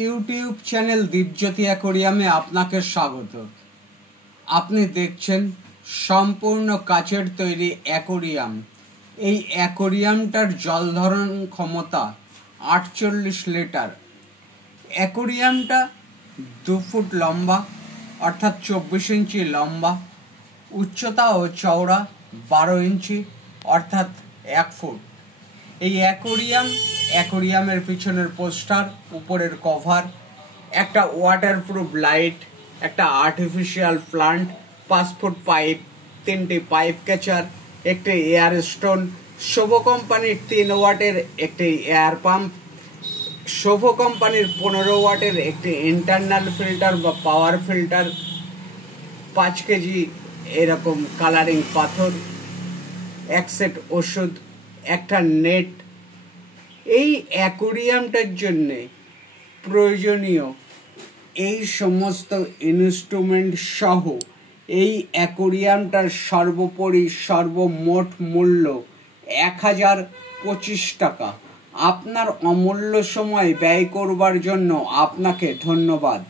YouTube channel Dipjyoti অ্যাকোরিয়ামে আপনাকে স্বাগত। আপনি দেখছেন সম্পূর্ণ কাচের তৈরি অ্যাকোরিয়াম। এই অ্যাকোরিয়ামটার জল ধারণ ক্ষমতা 48 লিটার। অ্যাকোরিয়ামটা 2 ফুট লম্বা অর্থাৎ 24 ইঞ্চি লম্বা, উচ্চতা ও চওড়া 12 ইঞ্চি অর্থাৎ 1 ফুট। এই অ্যাকোরিয়ামের পিছনের পোস্টার, উপরের কভার, একটা ওয়াটারপ্রুফ লাইট, একটা আর্টিফিশিয়াল প্লান্ট, 5 ফুট পাইপ, 3টি পাইপ ক্যাচার, একটি এয়ার স্টোন, শোভো কোম্পানির 3 ওয়াটের একটি এয়ার পাম্প, শোভো কোম্পানির 15 ওয়াটের একটি ইন্টারনাল ফিল্টার বা পাওয়ার ফিল্টার, 5 কেজি এরকম কালারিং পাথর, 1 সেট ওষুধ, একটা নেট। এই অ্যাকোরিয়ামটার জন্যে প্রয়োজনীয় এই সমস্ত ইনস্ট্রুমেন্ট সহ এই অ্যাকোরিয়ামটার সর্বোপরি সর্বমোট মূল্য 1025 টাকা। আপনার অমূল্য সময় ব্যয় করবার জন্য আপনাকে ধন্যবাদ।